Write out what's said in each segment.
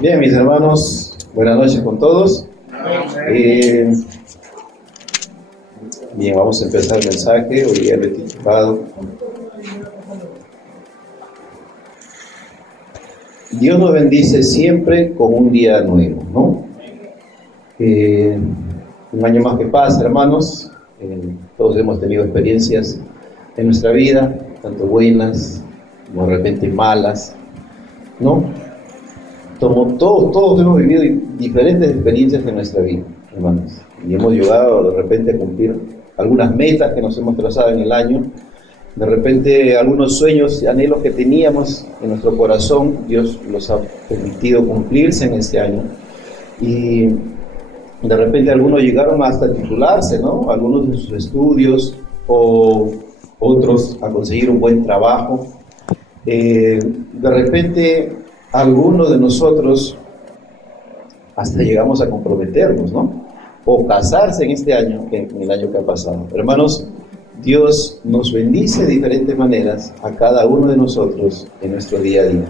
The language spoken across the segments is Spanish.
Bien, mis hermanos, buenas noches con todos. Bien, vamos a empezar el mensaje. Hoy día lo he titulado Dios nos bendice siempre con un día nuevo, ¿no? Un año más que pasa, hermanos. Todos hemos tenido experiencias en nuestra vida, tanto buenas como de repente malas, ¿no? Todos hemos vivido diferentes experiencias en nuestra vida, hermanos, y hemos llegado de repente a cumplir algunas metas que nos hemos trazado en el año. De repente algunos sueños y anhelos que teníamos en nuestro corazón, Dios los ha permitido cumplirse en este año, y de repente algunos llegaron hasta titularse, ¿no? Algunos de sus estudios, o otros a conseguir un buen trabajo. De repente algunos de nosotros hasta llegamos a comprometernos, ¿no? O casarse en este año, en el año que ha pasado. Hermanos, Dios nos bendice de diferentes maneras a cada uno de nosotros en nuestro día a día.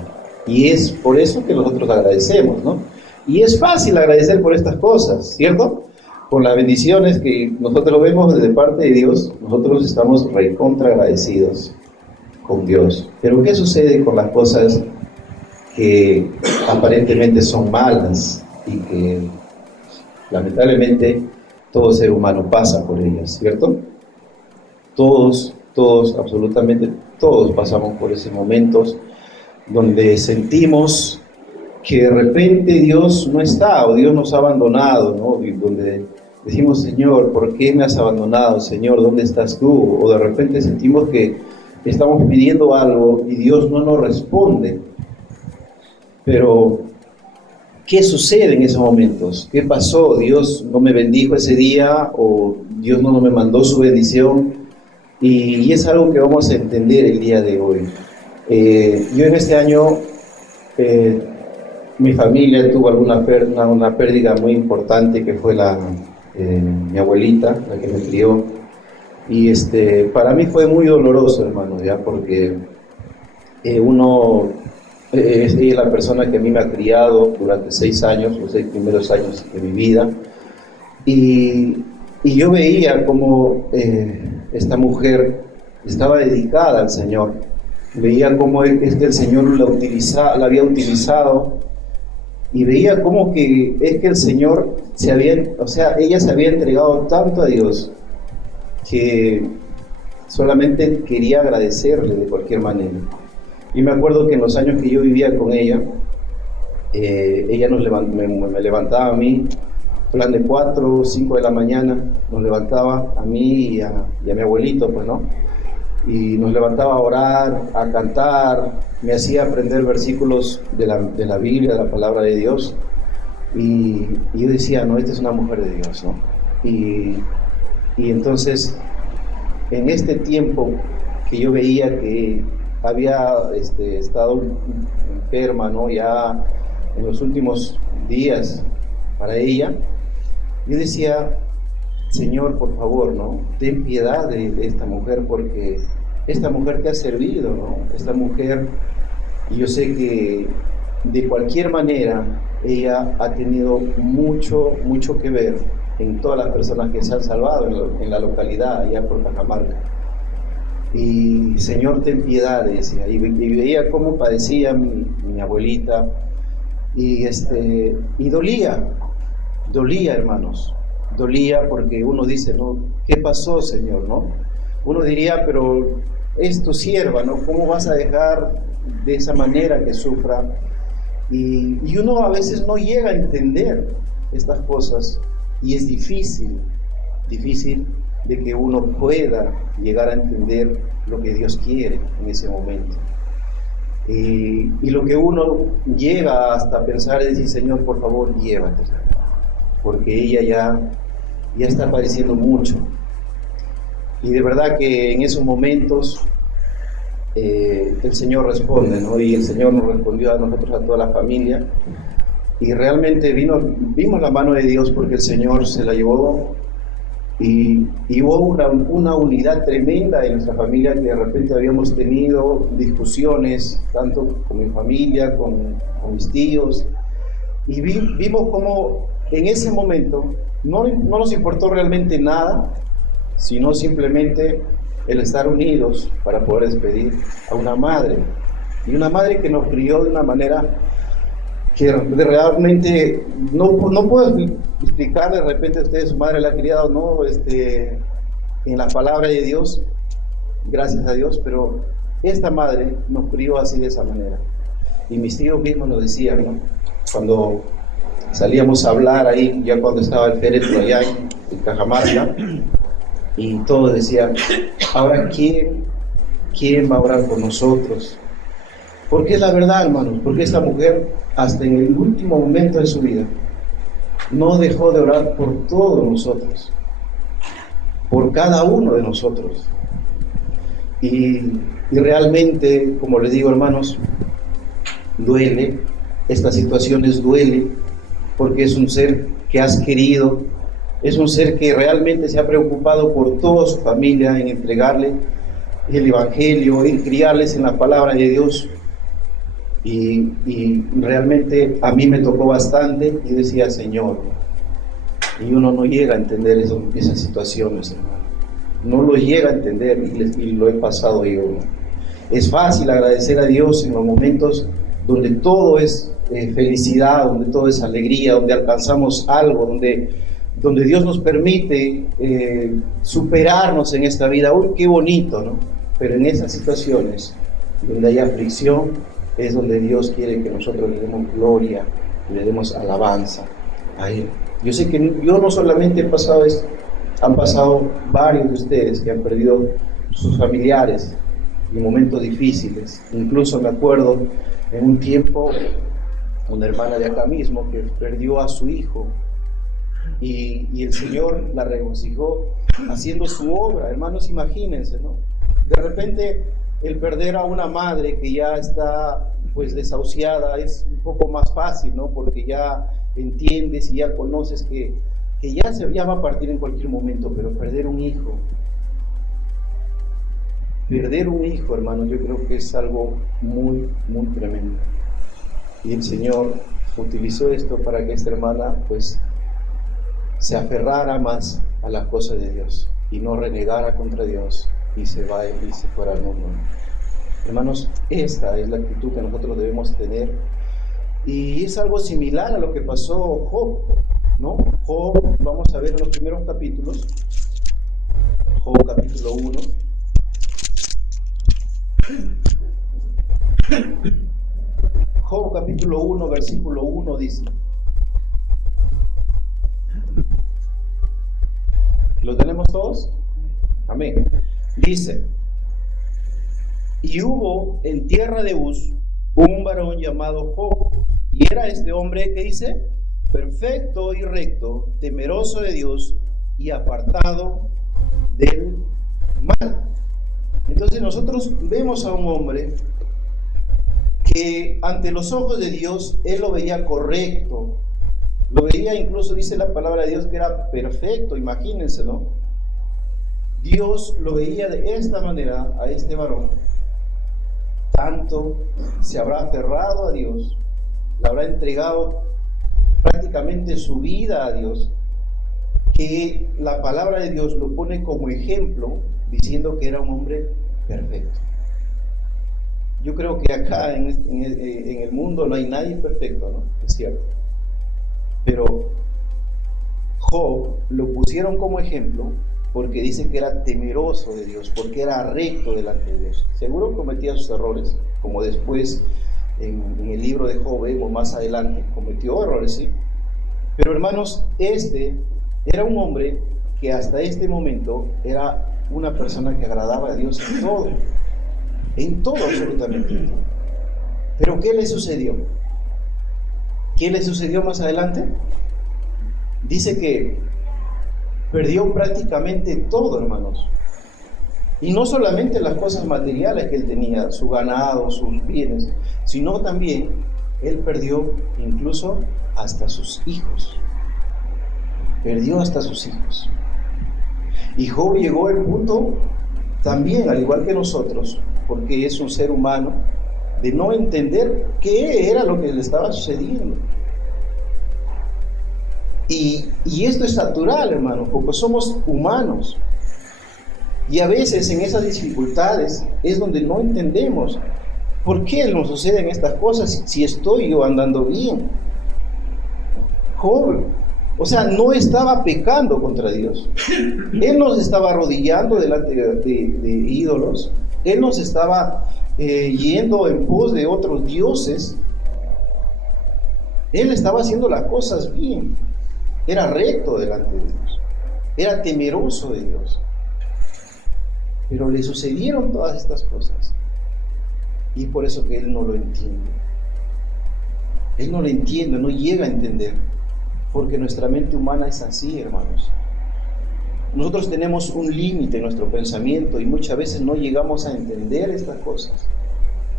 Y es por eso que nosotros agradecemos, ¿no? Y es fácil agradecer por estas cosas, ¿cierto? Con las bendiciones que nosotros vemos de parte de Dios, nosotros estamos recontra agradecidos con Dios. Pero ¿qué sucede con las cosas que aparentemente son malas y que lamentablemente todo ser humano pasa por ellas, ¿cierto? Todos, absolutamente todos pasamos por esos momentos donde sentimos que de repente Dios no está, o Dios nos ha abandonado, ¿no? Y donde decimos, Señor, ¿por qué me has abandonado? Señor, ¿dónde estás tú? O de repente sentimos que estamos pidiendo algo y Dios no nos responde. Pero, ¿qué sucede en esos momentos? ¿Qué pasó? ¿Dios no me bendijo ese día? ¿O Dios no me mandó su bendición? Y es algo que vamos a entender el día de hoy. Yo en este año, mi familia tuvo una pérdida muy importante, que fue mi abuelita, la que me crió. Y para mí fue muy doloroso, hermano, ya, porque es la persona que a mí me ha criado durante 6 años, los 6 primeros años de mi vida, y yo veía cómo esta mujer estaba dedicada al Señor. Veía cómo el Señor la había utilizado, y veía cómo que el Señor ella se había entregado tanto a Dios que solamente quería agradecerle de cualquier manera. Y me acuerdo que en los años que yo vivía con ella, ella me levantaba a mí, plan de 4 o 5 de la mañana, nos levantaba a mí y a mi abuelito, pues, ¿no? Y nos levantaba a orar, a cantar, me hacía aprender versículos de la Biblia, de la palabra de Dios, y yo decía, no, esta es una mujer de Dios, ¿no? Y entonces, en este tiempo que yo veía que había estado enferma, ¿no? Ya en los últimos días para ella, yo decía, Señor, por favor, ¿no? Ten piedad de esta mujer, porque esta mujer te ha servido, ¿no? Esta mujer, y yo sé que de cualquier manera ella ha tenido mucho que ver en todas las personas que se han salvado en la localidad, allá por Cajamarca. Y Señor, ten piedad, decía, y veía cómo padecía mi abuelita, y dolía, hermanos, dolía, porque uno dice, ¿no? ¿Qué pasó, Señor, no? Uno diría, pero es tu sierva, ¿no? ¿Cómo vas a dejar de esa manera que sufra? Y uno a veces no llega a entender estas cosas, y es difícil de que uno pueda llegar a entender lo que Dios quiere en ese momento. Y lo que uno llega hasta pensar es decir, Señor, por favor, llévate, porque ella ya está padeciendo mucho. Y de verdad que en esos momentos el Señor responde, ¿no? Y el Señor nos respondió a nosotros, a toda la familia, y realmente vimos la mano de Dios, porque el Señor se la llevó. Y hubo una unidad tremenda en nuestra familia, que de repente habíamos tenido discusiones, tanto con mi familia, con mis tíos, Y vimos cómo en ese momento no nos importó realmente nada, sino simplemente el estar unidos para poder despedir a una madre. Y una madre que nos crió de una manera que realmente no puedo explicar. De repente a ustedes su madre la ha criado, ¿no? En la palabra de Dios, gracias a Dios, pero esta madre nos crió así, de esa manera. Y mis tíos mismos nos decían, ¿no? Cuando salíamos a hablar ahí, ya cuando estaba el féretro allá en Cajamarca, y todos decían, ahora ¿quién va a orar por nosotros? Porque es la verdad, hermanos, porque esta mujer, hasta en el último momento de su vida, no dejó de orar por todos nosotros, por cada uno de nosotros. Y realmente, como les digo, hermanos, duele, estas situaciones duelen, porque es un ser que has querido, es un ser que realmente se ha preocupado por toda su familia, en entregarle el Evangelio, en criarles en la palabra de Dios. Y realmente a mí me tocó bastante, y decía, Señor, y uno no llega a entender esas situaciones, hermano. No lo llega a entender, y lo he pasado yo, ¿no? Es fácil agradecer a Dios en los momentos donde todo es felicidad, donde todo es alegría, donde alcanzamos algo, donde Dios nos permite superarnos en esta vida. ¡Uy, qué bonito!, ¿no? Pero en esas situaciones donde hay aflicción es donde Dios quiere que nosotros le demos gloria, le demos alabanza a Él. Yo sé que yo no solamente he pasado esto, han pasado varios de ustedes que han perdido sus familiares en momentos difíciles. Incluso me acuerdo en un tiempo, una hermana de acá mismo que perdió a su hijo, y el Señor la regocijó haciendo su obra. Hermanos, imagínense, ¿no? De repente el perder a una madre que ya está pues desahuciada es un poco más fácil, ¿no? Porque ya entiendes y ya conoces que ya va a partir en cualquier momento. Pero perder un hijo, hermanos, yo creo que es algo muy, muy tremendo. Y el Señor utilizó esto para que esta hermana pues se aferrara más a las cosas de Dios y no renegara contra Dios y se fuera al mundo. Hermanos, esta es la actitud que nosotros debemos tener, y es algo similar a lo que pasó Job, ¿no? Job, vamos a ver en los primeros capítulos, Job capítulo 1. Job capítulo 1, versículo 1 dice: ¿lo tenemos todos? Amén. Dice: y hubo en tierra de Uz un varón llamado Job, y era este hombre, ¿qué dice? Perfecto y recto, temeroso de Dios y apartado del mal. Entonces nosotros vemos a un hombre que ante los ojos de Dios, él lo veía correcto, lo veía, incluso dice la palabra de Dios que era perfecto. Imagínense, ¿no? Dios lo veía de esta manera a este varón. Tanto se habrá aferrado a Dios, le habrá entregado prácticamente su vida a Dios, que la palabra de Dios lo pone como ejemplo, diciendo que era un hombre perfecto. Yo creo que acá en el mundo no hay nadie perfecto, ¿no? Es cierto. Pero Job lo pusieron como ejemplo porque dice que era temeroso de Dios, porque era recto delante de Dios. Seguro cometía sus errores, como después en el libro de Job vemos más adelante, cometió errores, sí. Pero hermanos, este era un hombre que hasta este momento era una persona que agradaba a Dios en todo absolutamente. Pero ¿qué le sucedió? ¿Qué le sucedió más adelante? Dice que perdió prácticamente todo, hermanos. Y no solamente las cosas materiales que él tenía, su ganado, sus bienes, sino también él perdió incluso hasta sus hijos. Perdió hasta sus hijos. Y Job llegó al punto también, al igual que nosotros, porque es un ser humano, de no entender qué era lo que le estaba sucediendo. Y esto es natural, hermanos, porque somos humanos. Y a veces en esas dificultades es donde no entendemos por qué nos suceden estas cosas si estoy yo andando bien. Job, o sea, no estaba pecando contra Dios. Él no se estaba arrodillando delante de ídolos. Él no se estaba yendo en pos de otros dioses. Él estaba haciendo las cosas bien. Era recto delante de Dios. Era temeroso de Dios. Pero le sucedieron todas estas cosas. Y por eso que él no lo entiende. Él no lo entiende, no llega a entender. Porque nuestra mente humana es así, hermanos. Nosotros tenemos un límite en nuestro pensamiento y muchas veces no llegamos a entender estas cosas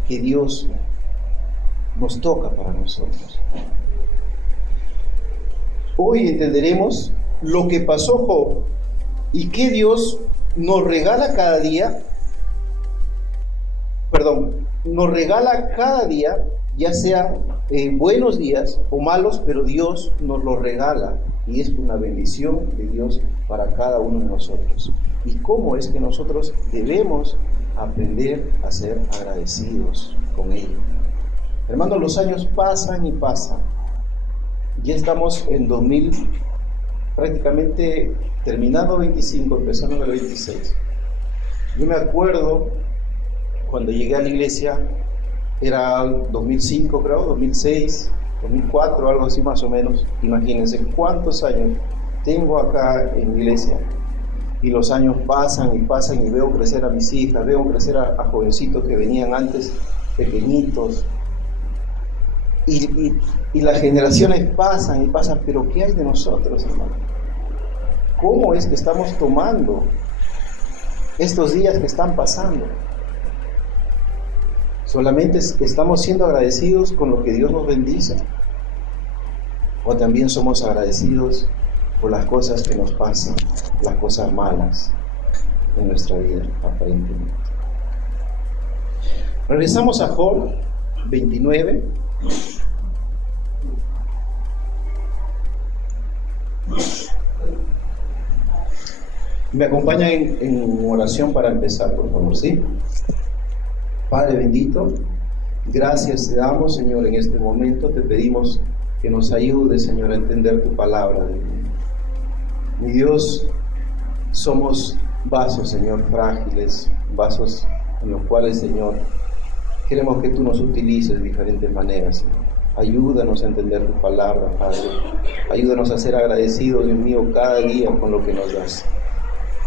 que Dios nos toca para nosotros. Hoy entenderemos lo que pasó Job y que Dios nos regala cada día, nos regala cada día, ya sea buenos días o malos, pero Dios nos lo regala y es una bendición de Dios para cada uno de nosotros. ¿Y cómo es que nosotros debemos aprender a ser agradecidos con Él? Hermanos, los años pasan y pasan. Ya estamos en 2000, prácticamente terminando 25, empezando el 26. Yo me acuerdo cuando llegué a la iglesia, era 2005 creo, 2006, 2004, algo así más o menos. Imagínense cuántos años tengo acá en la iglesia. Y los años pasan y veo crecer a mis hijas, veo crecer a jovencitos que venían antes pequeñitos. Y las generaciones pasan y pasan, pero ¿qué hay de nosotros, hermano? ¿Cómo es que estamos tomando estos días que están pasando? ¿Solamente estamos siendo agradecidos con lo que Dios nos bendice? ¿O también somos agradecidos por las cosas que nos pasan, las cosas malas en nuestra vida, aparentemente? Regresamos a Job 29. Me acompañan en oración para empezar, por favor, ¿sí? Padre bendito, gracias te damos, Señor, en este momento. Te pedimos que nos ayudes, Señor, a entender tu palabra. Mi Dios, somos vasos, Señor, frágiles, vasos en los cuales, Señor, queremos que tú nos utilices de diferentes maneras, Señor. Ayúdanos a entender tu palabra, Padre. Ayúdanos a ser agradecidos, Dios mío, cada día con lo que nos das.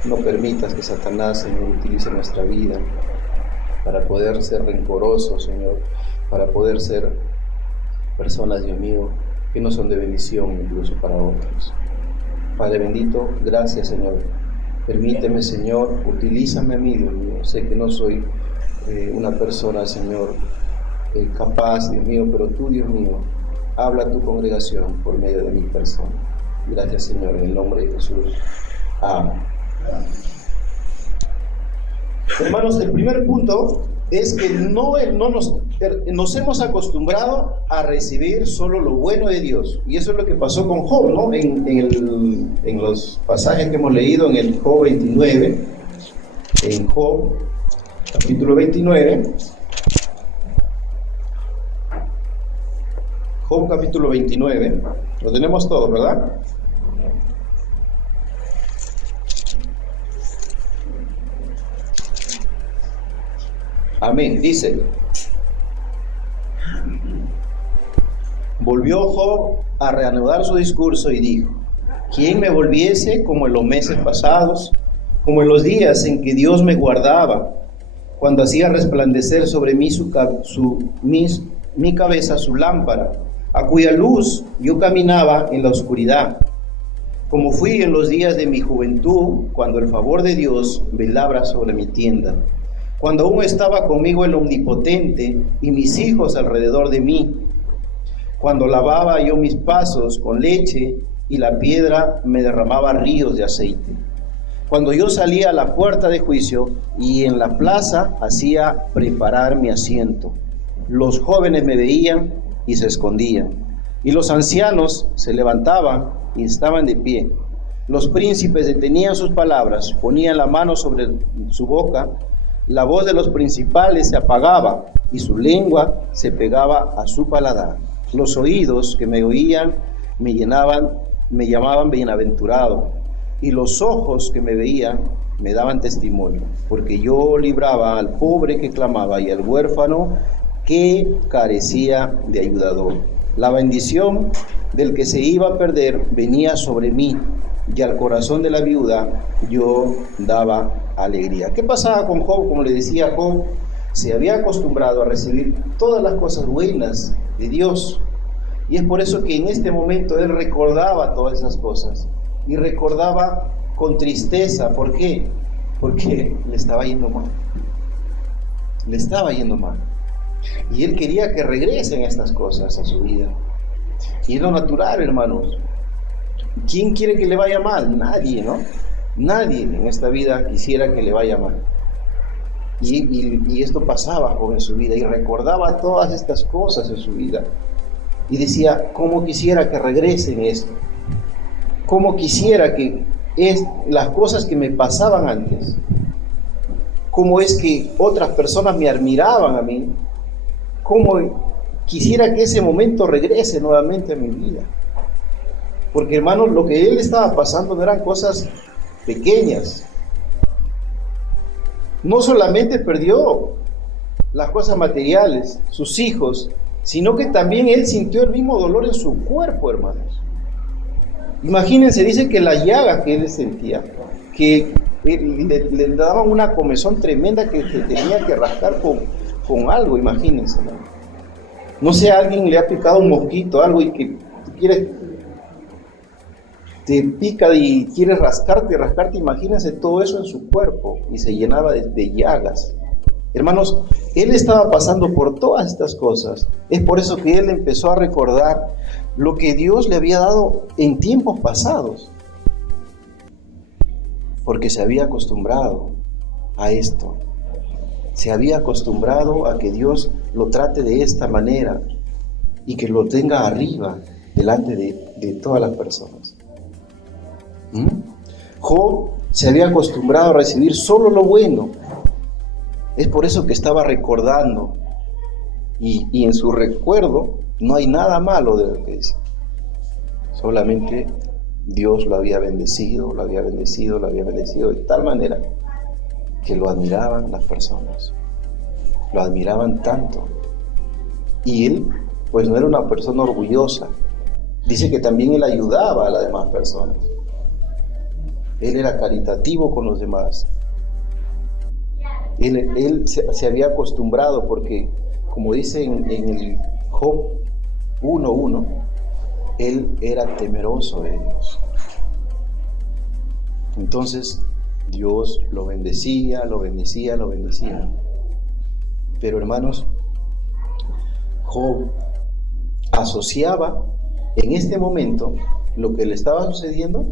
No permitas que Satanás, Señor, utilice nuestra vida para poder ser rencorosos, Señor, para poder ser personas, Dios mío, que no son de bendición incluso para otros. Padre bendito, gracias, Señor. Permíteme, Señor, utilízame a mí, Dios mío. Sé que no soy una persona, Señor, capaz, Dios mío, pero tú, Dios mío, habla a tu congregación por medio de mi persona. Gracias, Señor, en el nombre de Jesús. Amén. Hermanos, el primer punto es que no nos hemos acostumbrado a recibir solo lo bueno de Dios. Y eso es lo que pasó con Job, ¿no? En los pasajes que hemos leído en el Job 29, en Job, capítulo 29. Job, capítulo 29. Lo tenemos todo, ¿verdad? Amén. Dice: volvió Job a reanudar su discurso y dijo: ¿quién me volviese como en los meses pasados, como en los días en que Dios me guardaba, cuando hacía resplandecer sobre mí mi cabeza su lámpara, a cuya luz yo caminaba en la oscuridad? Como fui en los días de mi juventud, cuando el favor de Dios velaba sobre mi tienda, cuando aún estaba conmigo el Omnipotente y mis hijos alrededor de mí, cuando lavaba yo mis pasos con leche y la piedra me derramaba ríos de aceite, cuando yo salía a la puerta de juicio y en la plaza hacía preparar mi asiento, los jóvenes me veían y se escondían, y los ancianos se levantaban y estaban de pie. Los príncipes detenían sus palabras, ponían la mano sobre su boca, la voz de los principales se apagaba y su lengua se pegaba a su paladar. Los oídos que me oían me llamaban bienaventurado, y los ojos que me veían me daban testimonio, porque yo libraba al pobre que clamaba y al huérfano que carecía de ayudador. La bendición del que se iba a perder venía sobre mí, y al corazón de la viuda yo daba alegría. ¿Qué pasaba con Job? Como le decía, Job se había acostumbrado a recibir todas las cosas buenas de Dios, y es por eso que en este momento él recordaba todas esas cosas, y recordaba con tristeza. ¿Por qué? Porque le estaba yendo mal. Le estaba yendo mal. Y él quería que regresen estas cosas a su vida. Y es lo natural, hermanos. ¿Quién quiere que le vaya mal? Nadie, ¿no? Nadie en esta vida quisiera que le vaya mal. Y esto pasaba en su vida, y recordaba todas estas cosas en su vida. Y decía, ¿cómo quisiera que regresen esto? ¿Cómo quisiera que las cosas que me pasaban antes? ¿Cómo es que otras personas me admiraban a mí? ¿Cómo quisiera que ese momento regrese nuevamente a mi vida? Porque, hermanos, lo que él estaba pasando no eran cosas pequeñas. No solamente perdió las cosas materiales, sus hijos, sino que también él sintió el mismo dolor en su cuerpo, hermanos. Imagínense, dice que la llaga que él sentía, que le daban una comezón tremenda que se tenía que rascar con algo, imagínense, ¿no? No sé, a alguien le ha picado un mosquito, algo, y que te pica y quieres rascarte, imagínense todo eso en su cuerpo, y se llenaba de llagas. Hermanos, él estaba pasando por todas estas cosas. Es por eso que él empezó a recordar lo que Dios le había dado en tiempos pasados, porque se había acostumbrado a esto. Se había acostumbrado a que Dios lo trate de esta manera y que lo tenga arriba, delante de todas las personas. Job se había acostumbrado a recibir solo lo bueno. Es por eso que estaba recordando, y en su recuerdo no hay nada malo de lo que dice. Solamente Dios lo había bendecido de tal manera que lo admiraban las personas. Lo admiraban tanto. Y él, pues, no era una persona orgullosa. Dice que también él ayudaba a las demás personas. Él era caritativo con los demás. Él se había acostumbrado, porque, como dice en el Job 1:1, él era temeroso de Dios. Entonces Dios lo bendecía. Pero, hermanos, Job asociaba en este momento lo que le estaba sucediendo,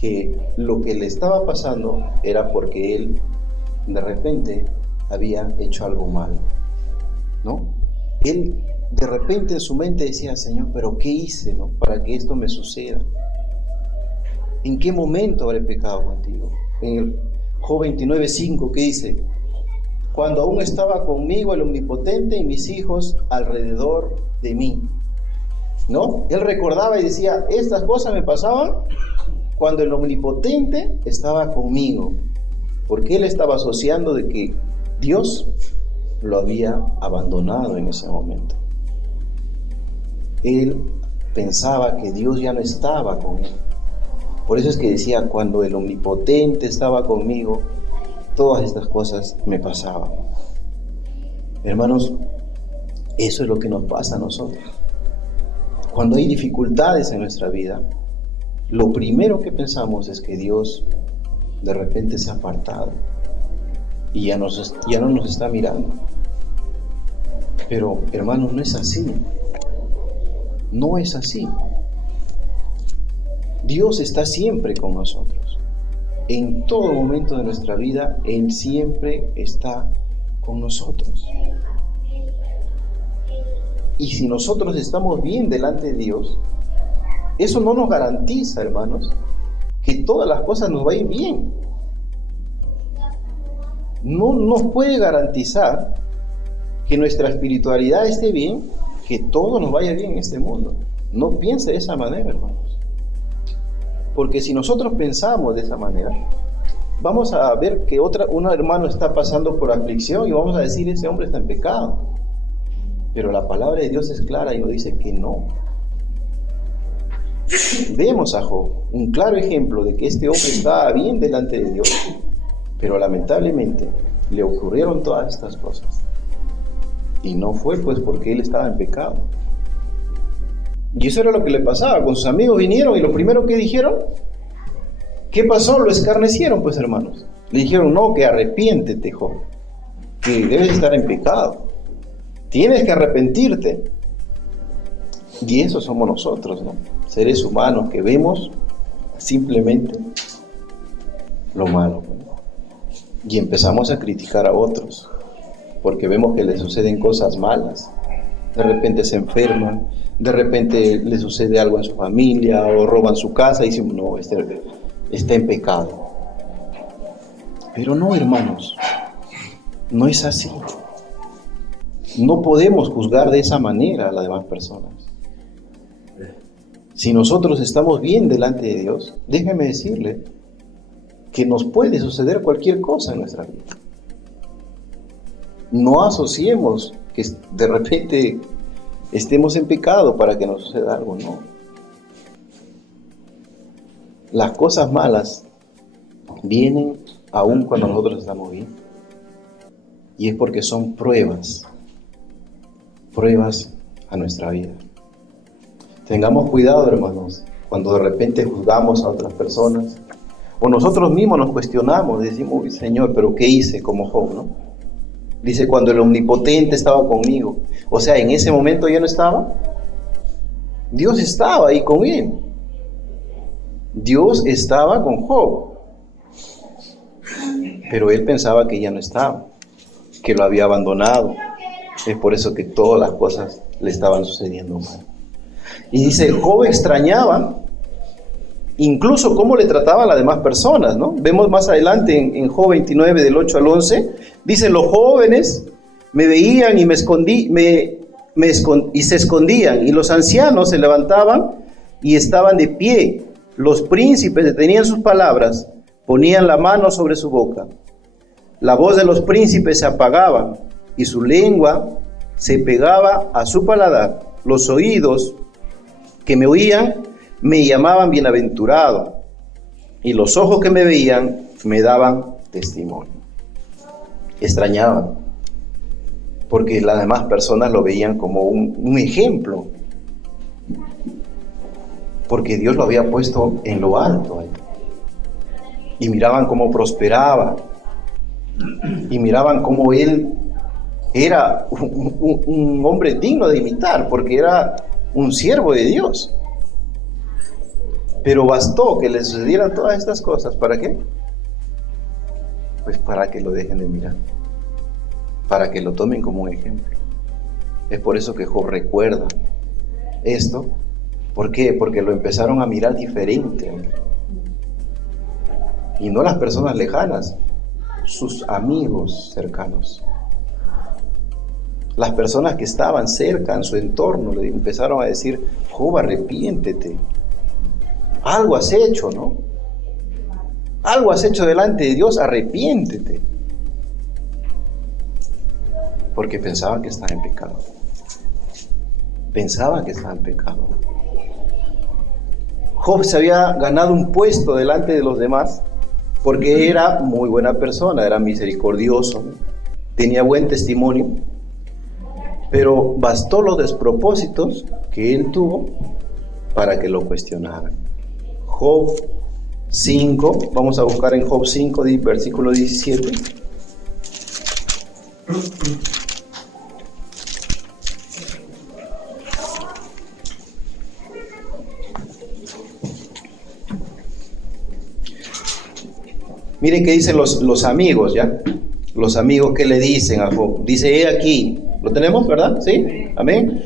que lo que le estaba pasando era porque él de repente había hecho algo mal, ¿no? Él de repente en su mente decía, Señor, ¿pero qué hice, no, para que esto me suceda? ¿En qué momento habré pecado contigo? En el Job 29:5, ¿qué dice? Cuando aún estaba conmigo el Omnipotente y mis hijos alrededor de mí, ¿no? Él recordaba y decía, estas cosas me pasaban cuando el Omnipotente estaba conmigo, porque él estaba asociando de que Dios lo había abandonado en ese momento. Él pensaba que Dios ya no estaba con él. Por eso es que decía, cuando el Omnipotente estaba conmigo, todas estas cosas me pasaban. Hermanos, eso es lo que nos pasa a nosotros. Cuando hay dificultades en nuestra vida, lo primero que pensamos es que Dios de repente se ha apartado y ya no nos está mirando. Pero, hermanos, no es así. No es así. Dios está siempre con nosotros. En todo momento de nuestra vida, Él siempre está con nosotros. Y si nosotros estamos bien delante de Dios, eso no nos garantiza, hermanos, que todas las cosas nos vayan bien. No nos puede garantizar que nuestra espiritualidad esté bien, que todo nos vaya bien en este mundo. No piense de esa manera, hermanos. Porque si nosotros pensamos de esa manera, vamos a ver que un hermano está pasando por aflicción y vamos a decir, ese hombre está en pecado. Pero la palabra de Dios es clara y nos dice que no. Vemos a Job, un claro ejemplo de que este hombre estaba bien delante de Dios, pero lamentablemente le ocurrieron todas estas cosas. Y no fue pues porque él estaba en pecado. Y eso era lo que le pasaba. Con sus amigos vinieron y lo primero que dijeron, ¿qué pasó? Lo escarnecieron, pues, hermanos. Le dijeron, no, que arrepiéntete, Job, que debes estar en pecado. Tienes que arrepentirte. Y eso somos nosotros, ¿no? Seres humanos que vemos simplemente lo malo, ¿no? Y empezamos a criticar a otros porque vemos que les suceden cosas malas. De repente se enferman, de repente le sucede algo en su familia o roban su casa y dicen, no, está en pecado. Pero no, hermanos, no es así. No podemos juzgar de esa manera a las demás personas. Si nosotros estamos bien delante de Dios, déjeme decirle que nos puede suceder cualquier cosa en nuestra vida. No asociemos que de repente estemos en pecado para que nos suceda algo, no. Las cosas malas vienen aún cuando nosotros estamos bien. Y es porque son pruebas a nuestra vida. Tengamos cuidado, hermanos, cuando de repente juzgamos a otras personas, o nosotros mismos nos cuestionamos, decimos, uy, Señor, ¿pero qué hice como Job, no? Dice, cuando el Omnipotente estaba conmigo. O sea, en ese momento ya no estaba. Dios estaba ahí con él. Dios estaba con Job. Pero él pensaba que ya no estaba, que lo había abandonado. Es por eso que todas las cosas le estaban sucediendo mal. Y dice, Job extrañaba incluso cómo le trataban las demás personas, ¿no? Vemos más adelante en Job 29, del 8 al 11, dice, los jóvenes me veían y y se escondían, y los ancianos se levantaban y estaban de pie. Los príncipes detenían sus palabras, ponían la mano sobre su boca. La voz de los príncipes se apagaba y su lengua se pegaba a su paladar. Los oídos que me oían me llamaban bienaventurado, y los ojos que me veían me daban testimonio. Extrañaban, porque las demás personas lo veían como un ejemplo, porque Dios lo había puesto en lo alto ahí. Y miraban cómo prosperaba, y miraban cómo él era un hombre digno de imitar, porque era un siervo de Dios. Pero bastó que le sucedieran todas estas cosas, ¿para qué? Pues para que lo dejen de mirar, para que lo tomen como un ejemplo. Es por eso que Job recuerda esto. ¿Por qué? Porque lo empezaron a mirar diferente. Y no las personas lejanas, sus amigos cercanos. Las personas que estaban cerca en su entorno le empezaron a decir, Job, arrepiéntete. Algo has hecho, ¿no? Algo has hecho delante de Dios, arrepiéntete. Porque pensaban que estaba en pecado. Pensaban que estaba en pecado. Job se había ganado un puesto delante de los demás porque era muy buena persona, era misericordioso, tenía buen testimonio, pero bastó los despropósitos que él tuvo para que lo cuestionaran. Job 5, vamos a buscar en Job 5, versículo 17. Miren qué dicen los amigos, ¿ya? Los amigos que le dicen a Job. Dice, he aquí, ¿lo tenemos, verdad? ¿Sí? Amén.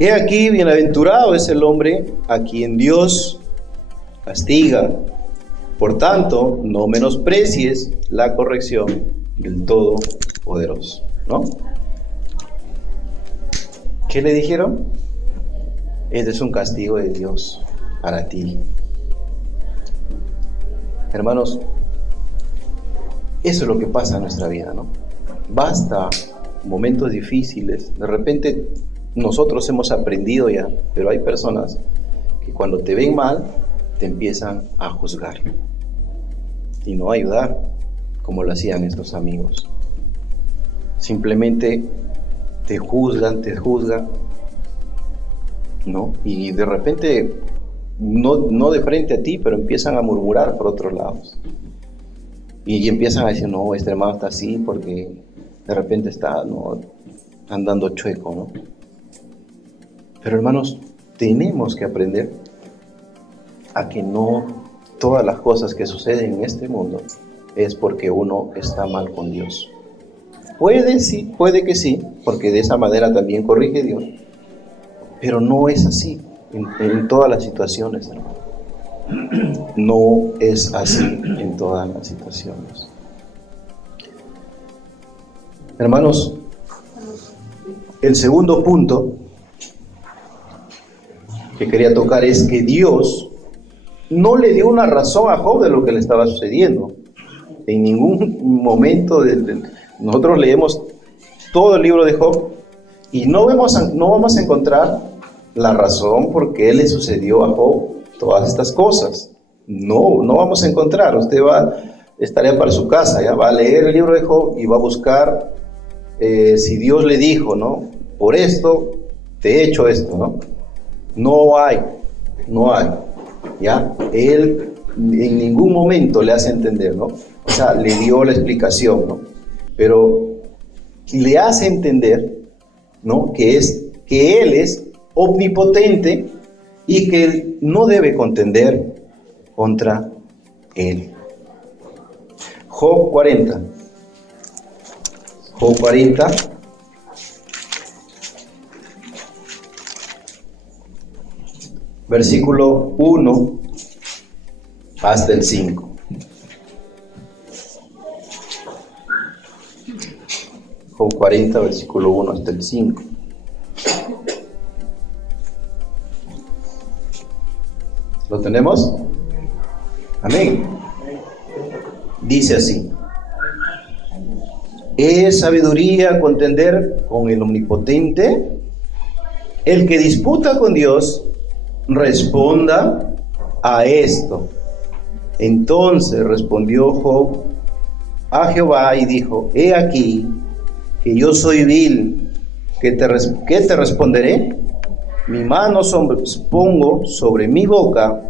He aquí, bienaventurado es el hombre a quien Dios castiga. Por tanto, no menosprecies la corrección del Todopoderoso, ¿no? ¿Qué le dijeron? Este es un castigo de Dios para ti. Hermanos, eso es lo que pasa en nuestra vida, ¿no? Basta momentos difíciles. De repente nosotros hemos aprendido ya, pero hay personas que cuando te ven mal, te empiezan a juzgar y no ayudar, como lo hacían estos amigos. Simplemente te juzgan, ¿no? Y de repente, no de frente a ti, pero empiezan a murmurar por otros lados. Y empiezan a decir, no, este hermano está así porque de repente está, ¿no?, andando chueco, ¿no? Pero hermanos, tenemos que aprender a que no todas las cosas que suceden en este mundo es porque uno está mal con Dios. Puede que sí, porque de esa manera también corrige Dios, pero no es así en todas las situaciones, hermano. No es así en todas las situaciones. Hermanos, el segundo punto que quería tocar es que Dios no le dio una razón a Job de lo que le estaba sucediendo. En ningún momento nosotros leemos todo el libro de Job y no vamos a encontrar la razón por qué le sucedió a Job todas estas cosas. No vamos a encontrar. Usted estaría para su casa, ya va a leer el libro de Job y va a buscar si Dios le dijo, ¿no? Por esto te he hecho esto, ¿no? No hay, ¿ya? Él en ningún momento le hace entender, ¿no? O sea, le dio la explicación, ¿no? Pero le hace entender, ¿no?, que Él es omnipotente y que Él no debe contender contra Él. Job 40. Job 40. Versículo 1 hasta el 5. Job 40, versículo 1 hasta el 5. ¿Lo tenemos? Amén. Dice así: ¿es sabiduría contender con el Omnipotente? El que disputa con Dios, responda a esto. Entonces respondió Job a Jehová y dijo: he aquí que yo soy vil, ¿qué te responderé? Mi mano pongo sobre mi boca,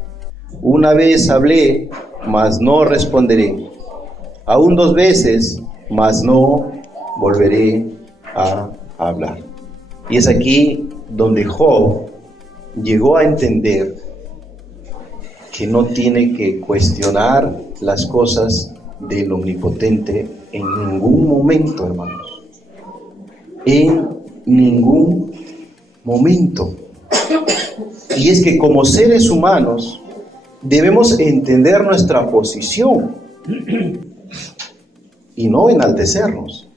una vez hablé, mas no responderé, aún 2 veces, mas no volveré a hablar. Y es aquí donde Job llegó a entender que no tiene que cuestionar las cosas del Omnipotente en ningún momento, hermanos. En ningún momento. Y es que como seres humanos debemos entender nuestra posición y no enaltecernos.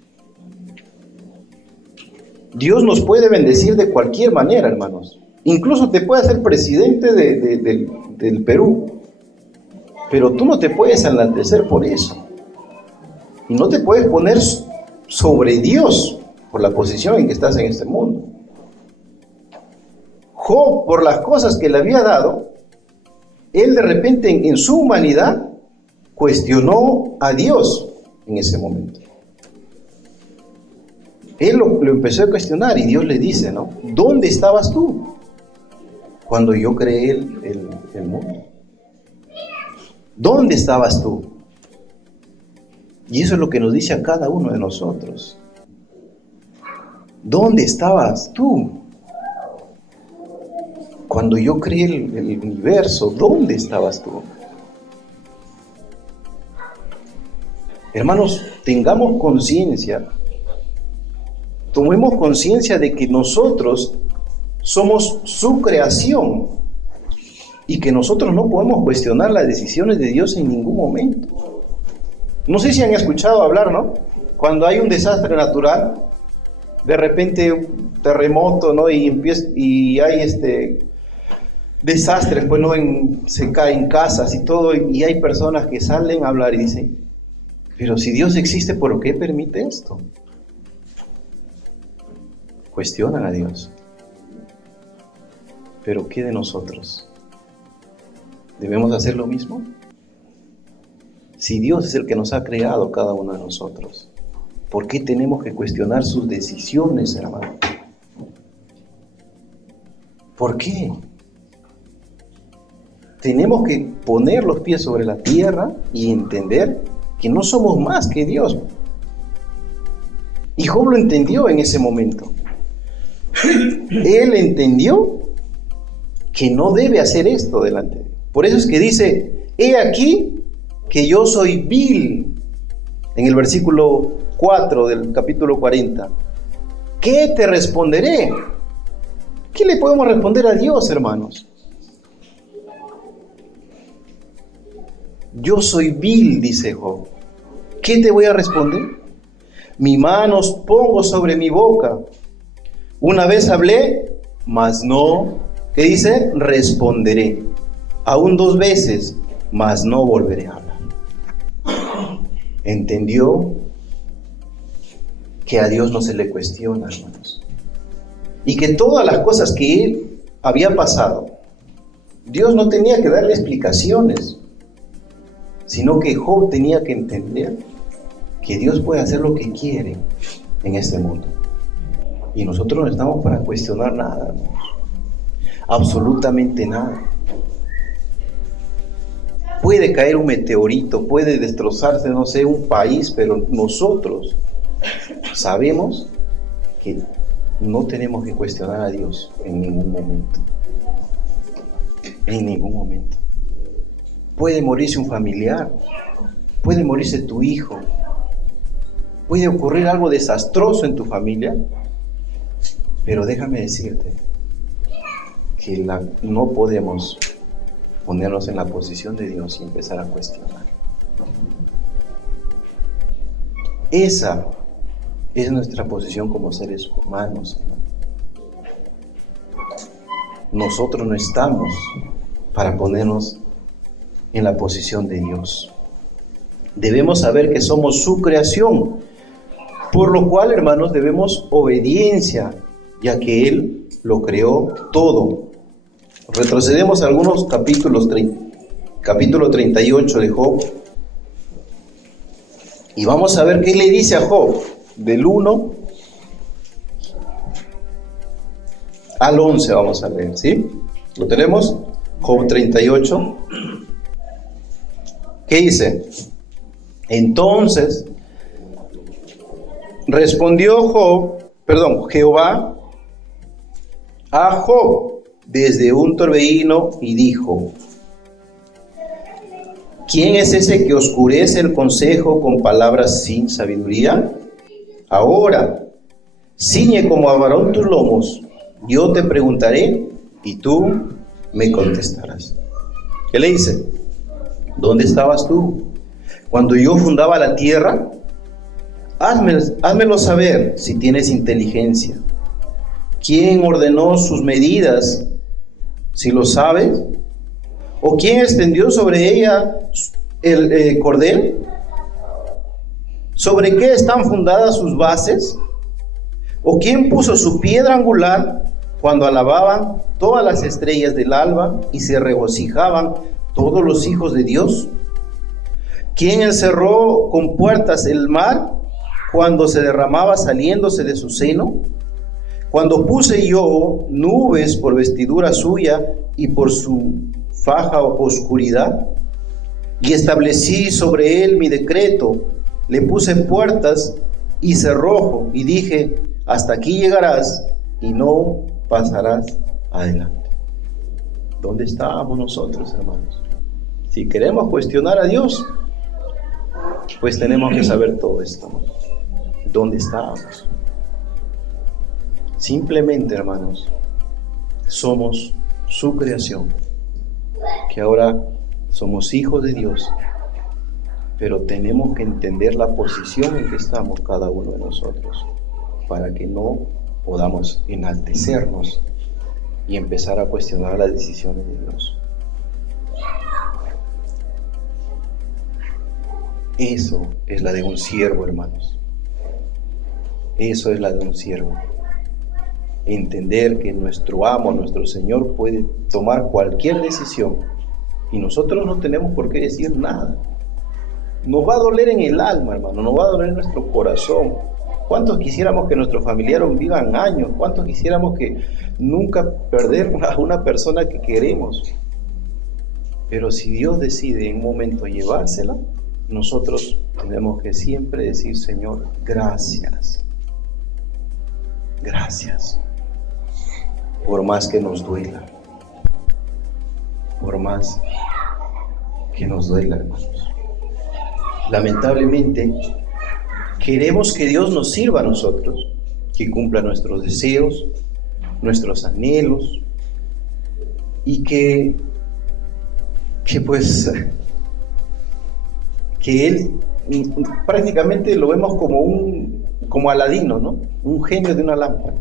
Dios nos puede bendecir de cualquier manera, hermanos. Incluso te puede hacer presidente del Perú, pero tú no te puedes enaltecer por eso. Y no te puedes poner sobre Dios por la posición en que estás en este mundo. Job, por las cosas que le había dado, él de repente en su humanidad cuestionó a Dios en ese momento. Él lo empezó a cuestionar y Dios le dice, ¿no? ¿Dónde estabas tú cuando yo creé el mundo? ¿Dónde estabas tú? Y eso es lo que nos dice a cada uno de nosotros. ¿Dónde estabas tú cuando yo creé el universo? ¿Dónde estabas tú? Hermanos, tengamos conciencia, tomemos conciencia de que nosotros somos su creación y que nosotros no podemos cuestionar las decisiones de Dios en ningún momento. No sé si han escuchado hablar, ¿no? Cuando hay un desastre natural, de repente un terremoto, ¿no? Y hay desastres, pues, ¿no? Se caen casas y todo, y hay personas que salen a hablar y dicen, pero si Dios existe, ¿por qué permite esto? Cuestionan a Dios. Pero ¿qué de nosotros? ¿Debemos hacer lo mismo? Si Dios es el que nos ha creado cada uno de nosotros, ¿por qué tenemos que cuestionar sus decisiones, hermano? ¿Por qué? Tenemos que poner los pies sobre la tierra y entender que no somos más que Dios. Y Job lo entendió en ese momento. Él entendió que no debe hacer esto delante de Dios. Por eso es que dice, he aquí que yo soy vil, en el versículo 4 del capítulo 40. ¿Qué te responderé? ¿Qué le podemos responder a Dios, hermanos? Yo soy vil, dice Job. ¿Qué te voy a responder? Mi manos pongo sobre mi boca. Una vez hablé, mas no, ¿qué dice? Responderé. Aún 2 veces, mas no volveré a hablar. Entendió que a Dios no se le cuestiona, hermanos. Y que todas las cosas que él había pasado, Dios no tenía que darle explicaciones, sino que Job tenía que entender que Dios puede hacer lo que quiere en este mundo. Y nosotros no estamos para cuestionar nada, hermanos. Absolutamente nada. Puede caer un meteorito, puede destrozarse, no sé, un país, pero nosotros sabemos que no tenemos que cuestionar a Dios en ningún momento. En ningún momento. Puede morirse un familiar, puede morirse tu hijo, puede ocurrir algo desastroso en tu familia, pero déjame decirte que no podemos ponernos en la posición de Dios y empezar a cuestionar. Esa es nuestra posición como seres humanos, hermano. Nosotros no estamos para ponernos en la posición de Dios. Debemos saber que somos su creación, por lo cual, hermanos, debemos obediencia, ya que Él lo creó todo. Retrocedemos a algunos capítulos, capítulo 38 de Job, y vamos a ver qué le dice a Job, del 1 al 11 vamos a leer, ¿sí? ¿Lo tenemos? Job 38. ¿Qué dice? Entonces respondió Jehová a Job desde un torbellino y dijo: ¿quién es ese que oscurece el consejo con palabras sin sabiduría? Ahora, ciñe como a varón tus lomos, yo te preguntaré y tú me contestarás. ¿Qué le dice? ¿Dónde estabas tú cuando yo fundaba la tierra? Házmelo saber si tienes inteligencia. ¿Quién ordenó sus medidas, si lo sabes? ¿O quién extendió sobre ella el cordel? ¿Sobre qué están fundadas sus bases? ¿O quién puso su piedra angular cuando alababan todas las estrellas del alba y se regocijaban todos los hijos de Dios? ¿Quién encerró con puertas el mar cuando se derramaba saliéndose de su seno? Cuando puse yo nubes por vestidura suya y por su faja oscuridad, y establecí sobre él mi decreto, le puse puertas y cerrojo, y dije: hasta aquí llegarás y no pasarás adelante. ¿Dónde estábamos nosotros, hermanos? Si queremos cuestionar a Dios, pues tenemos que saber todo esto, ¿no? ¿Dónde estábamos? Simplemente, hermanos, somos su creación, que ahora somos hijos de Dios, pero tenemos que entender la posición en que estamos cada uno de nosotros, para que no podamos enaltecernos y empezar a cuestionar las decisiones de Dios. Eso es la de un siervo, hermanos. Eso es la de un siervo. Entender que nuestro amo, nuestro Señor, puede tomar cualquier decisión y nosotros no tenemos por qué decir nada. Nos va a doler en el alma, hermano, nos va a doler en nuestro corazón. ¿Cuántos quisiéramos que nuestros familiares vivan años? ¿Cuántos quisiéramos que nunca perder a una persona que queremos? Pero si Dios decide en un momento llevársela, nosotros tenemos que siempre decir: Señor, gracias. Gracias. Por más que nos duela. Por más que nos duela, hermanos. Lamentablemente, queremos que Dios nos sirva a nosotros, que cumpla nuestros deseos, nuestros anhelos, y que Él prácticamente lo vemos como Aladino, ¿no? Un genio de una lámpara,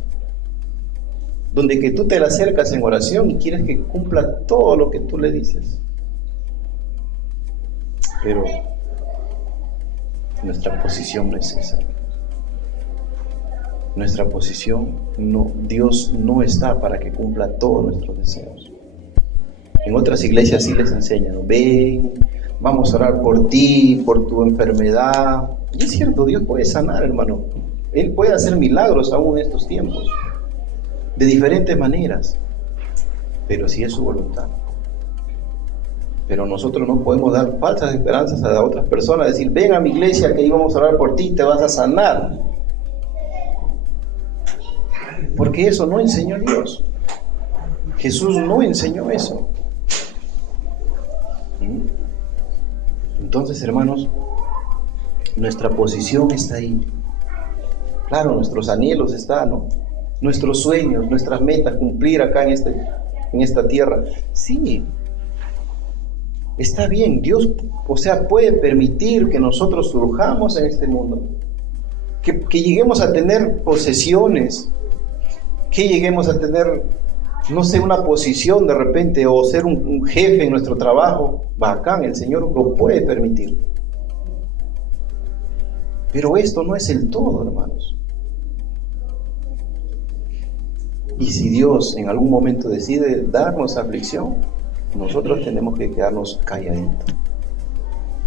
donde que tú te le acercas en oración y quieres que cumpla todo lo que tú le dices. Pero nuestra posición no es esa. Nuestra posición no, Dios no está para que cumpla todos nuestros deseos. En otras iglesias sí les enseñan: ven, vamos a orar por ti, por tu enfermedad. Y es cierto, Dios puede sanar, hermano. Él puede hacer milagros aún en estos tiempos, de diferentes maneras, pero si es su voluntad. Pero nosotros no podemos dar falsas esperanzas a otras personas, decir: ven a mi iglesia que ahí vamos a orar por ti, te vas a sanar. Porque eso no enseñó Dios. Jesús no enseñó eso. Entonces, hermanos, nuestra posición está ahí. Claro, nuestros anhelos están, ¿no? Nuestros sueños, nuestras metas, cumplir acá en esta tierra. Sí, está bien. Dios, puede permitir que nosotros surjamos en este mundo. Que lleguemos a tener posesiones. Que lleguemos a tener, no sé, una posición de repente, o ser un jefe en nuestro trabajo. Bacán, el Señor lo puede permitir. Pero esto no es el todo, hermanos. Y si Dios en algún momento decide darnos aflicción, nosotros tenemos que quedarnos calladitos.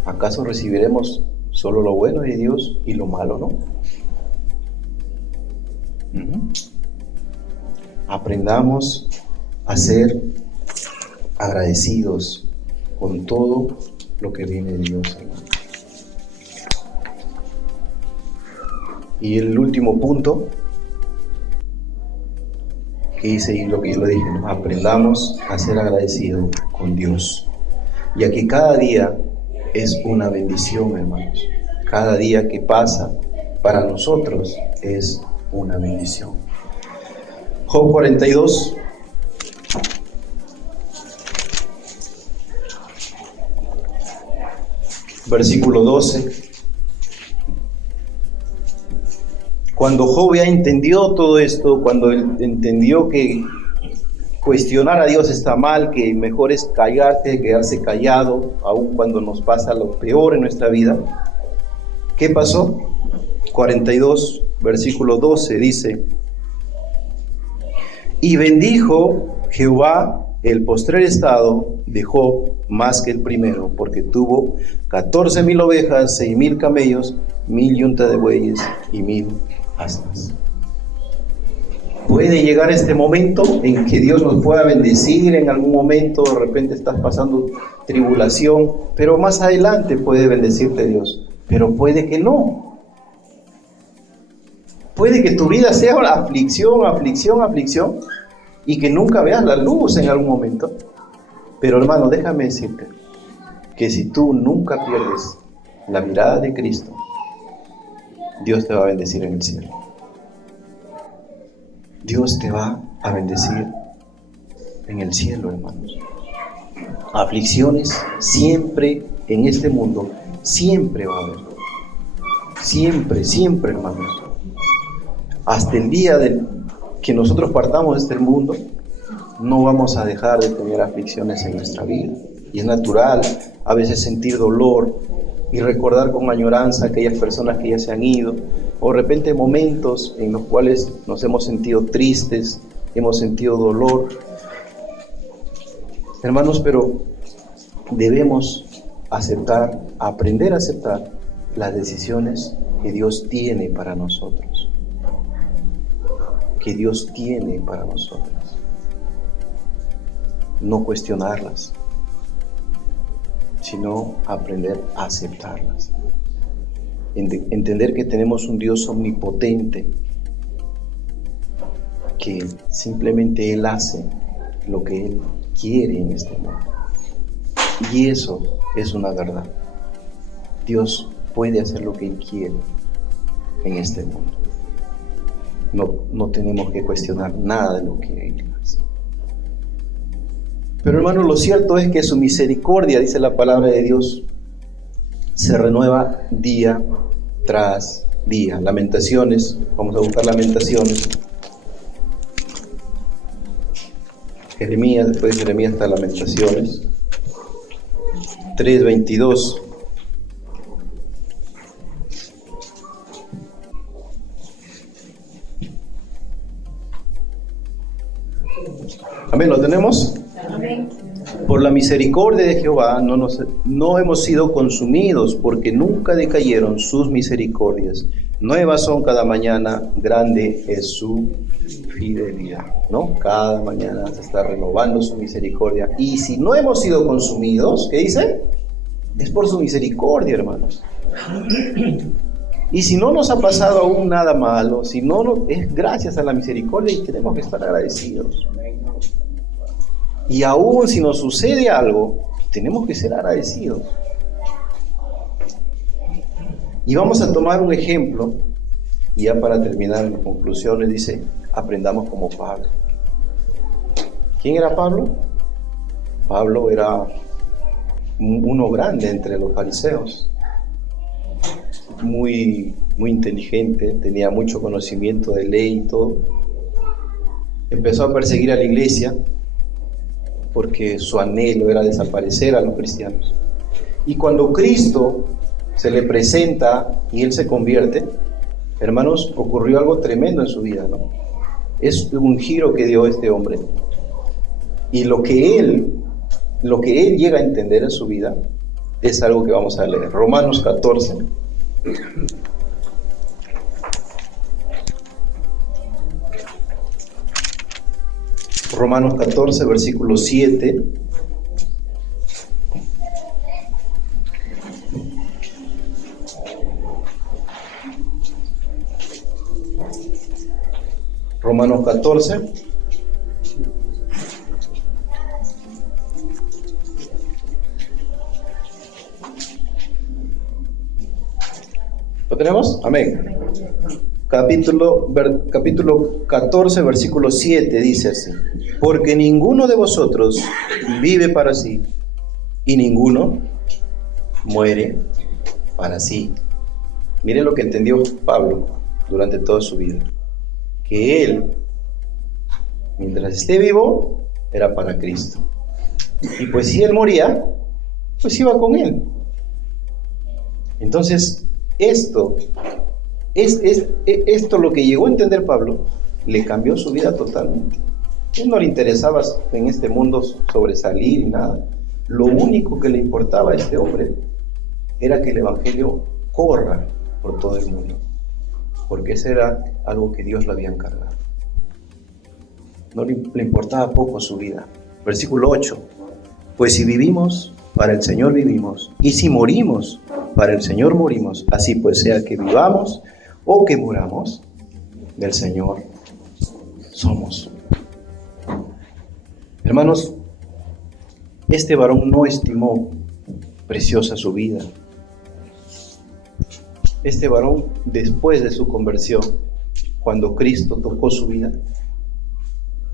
¿Acaso recibiremos solo lo bueno de Dios y lo malo no? Aprendamos a ser agradecidos con todo lo que viene de Dios, hermano. Y el último punto que hice, y lo que yo le dije, ¿no? Aprendamos a ser agradecidos con Dios, ya que cada día es una bendición, hermanos. Cada día que pasa para nosotros es una bendición. Job 42, versículo 12. Cuando Job ya entendió todo esto, cuando él entendió que cuestionar a Dios está mal, que mejor es callarse, quedarse callado, aun cuando nos pasa lo peor en nuestra vida, ¿qué pasó? 42, versículo 12 dice: y bendijo Jehová el postrer estado de Job más que el primero, porque tuvo 14,000 ovejas, 6,000 camellos, 1,000 yuntas de bueyes y 1,000 asnas. Puede llegar este momento en que Dios nos pueda bendecir en algún momento. De repente estás pasando tribulación, pero más adelante puede bendecirte Dios, pero puede que no. Puede que tu vida sea aflicción, aflicción, aflicción, y que nunca veas la luz en algún momento. Pero hermano, déjame decirte que si tú nunca pierdes la mirada de Cristo, Dios te va a bendecir en el cielo. Dios te va a bendecir en el cielo, hermanos. Aflicciones siempre en este mundo, siempre va a haber. Siempre, siempre, hermanos. Hasta el día que nosotros partamos de este mundo, no vamos a dejar de tener aflicciones en nuestra vida. Y es natural a veces sentir dolor y recordar con añoranza a aquellas personas que ya se han ido, o de repente momentos en los cuales nos hemos sentido tristes, hemos sentido dolor. Hermanos, pero debemos aceptar, aprender a aceptar las decisiones que Dios tiene para nosotros. Que Dios tiene para nosotros. No cuestionarlas, sino aprender a aceptarlas. Entender que tenemos un Dios omnipotente, que simplemente Él hace lo que Él quiere en este mundo. Y eso es una verdad. Dios puede hacer lo que Él quiere en este mundo. No tenemos que cuestionar nada de lo que Él hace. Pero hermano, lo cierto es que su misericordia, dice la palabra de Dios, se renueva día tras día. Lamentaciones, vamos a buscar Lamentaciones. Jeremías, después de Jeremías está Lamentaciones. 3:22. Amén, ¿lo tenemos? Amén. Por la misericordia de Jehová no hemos sido consumidos, porque nunca decayeron sus misericordias. Nuevas son cada mañana, grande es su fidelidad, ¿no? Cada mañana se está renovando su misericordia. Y si no hemos sido consumidos, ¿qué dice? Es por su misericordia, hermanos. Y si no nos ha pasado aún nada malo, si no, es gracias a la misericordia y tenemos que estar agradecidos. Y aún si nos sucede algo, tenemos que ser agradecidos. Y vamos a tomar un ejemplo, y ya para terminar en conclusiones, dice, aprendamos como Pablo. ¿Quién era Pablo? Pablo era uno grande entre los fariseos, muy inteligente, tenía mucho conocimiento de ley y todo. Empezó a perseguir a la iglesia, porque su anhelo era desaparecer a los cristianos. Y cuando Cristo se le presenta y él se convierte, hermanos, ocurrió algo tremendo en su vida, ¿no? Es un giro que dio este hombre. Y lo que él llega a entender en su vida es algo que vamos a leer. Romanos 14. Romanos 14, versículo 7. Romanos 14. ¿Lo tenemos? Amén. Capítulo 14, versículo 7 dice así: porque ninguno de vosotros vive para sí, y ninguno muere para sí. Miren lo que entendió Pablo durante toda su vida, que él, mientras esté vivo, era para Cristo. Y pues si él moría, pues iba con él. Entonces, esto lo que llegó a entender Pablo, le cambió su vida totalmente. A él no le interesaba en este mundo sobresalir y nada. Lo único que le importaba a este hombre era que el evangelio corra por todo el mundo, porque ese era algo que Dios le había encargado. No le importaba poco su vida. Versículo 8: pues si vivimos, para el Señor vivimos, y si morimos, para el Señor morimos. Así pues, sea que vivamos o que muramos, del Señor somos. Hermanos, este varón no estimó preciosa su vida. Este varón, después de su conversión, cuando Cristo tocó su vida,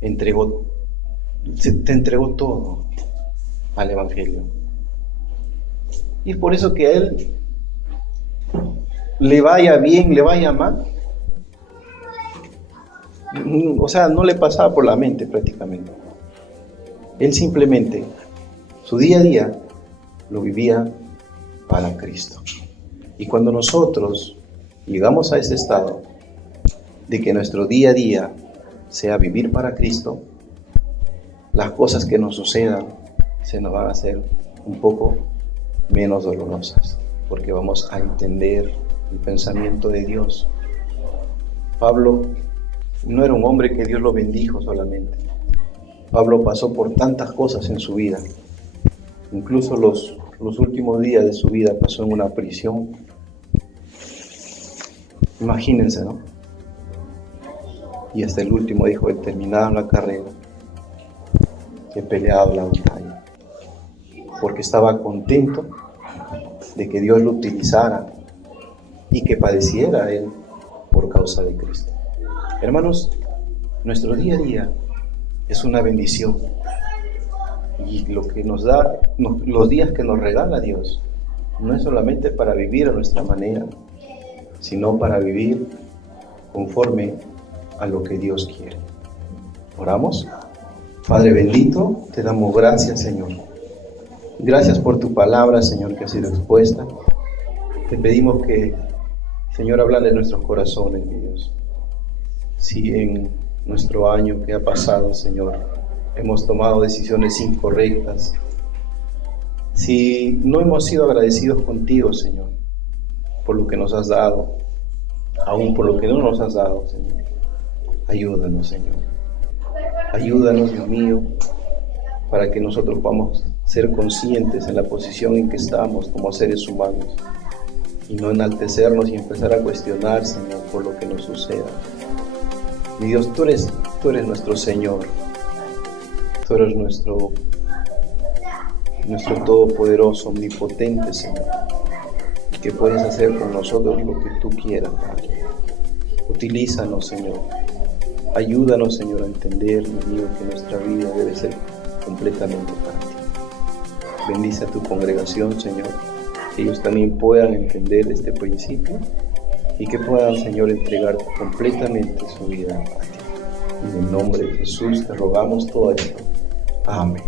entregó te entregó todo al Evangelio. Y es por eso que a él, le vaya bien, le vaya mal, o sea, no le pasaba por la mente prácticamente. Él simplemente, su día a día, lo vivía para Cristo. Y cuando nosotros llegamos a ese estado de que nuestro día a día sea vivir para Cristo, las cosas que nos sucedan se nos van a hacer un poco menos dolorosas, porque vamos a entender el pensamiento de Dios. Pablo no era un hombre que Dios lo bendijo solamente. Pablo pasó por tantas cosas en su vida. Incluso los últimos días de su vida pasó en una prisión. Imagínense, ¿no? Y hasta el último dijo: he terminado la carrera, he peleado la batalla, porque estaba contento de que Dios lo utilizara y que padeciera él por causa de Cristo. Hermanos, nuestro día a día es una bendición, y lo que nos da, los días que nos regala Dios, no es solamente para vivir a nuestra manera, sino para vivir conforme a lo que Dios quiere. Oramos. Padre bendito, te damos gracias, Señor. Gracias por tu palabra, Señor, que ha sido expuesta. Te pedimos que, Señor, habla de nuestros corazones, mi Dios. Si en nuestro año que ha pasado, Señor, hemos tomado decisiones incorrectas, si no hemos sido agradecidos contigo, Señor, por lo que nos has dado, aún por lo que no nos has dado, Señor, ayúdanos, Señor. Ayúdanos, Dios mío, para que nosotros podamos ser conscientes en la posición en que estamos como seres humanos y no enaltecernos y empezar a cuestionar, Señor, por lo que nos suceda. Mi Dios, tú eres nuestro Señor, tú eres nuestro todopoderoso, omnipotente, Señor, y que puedes hacer con nosotros lo que tú quieras, Padre. Utilízanos, Señor. Ayúdanos, Señor, a entender, mi Dios, que nuestra vida debe ser completamente para ti. Bendice a tu congregación, Señor, que ellos también puedan entender este principio y que puedan, Señor, entregar completamente su vida a ti. En el nombre de Jesús te rogamos todo esto. Amén.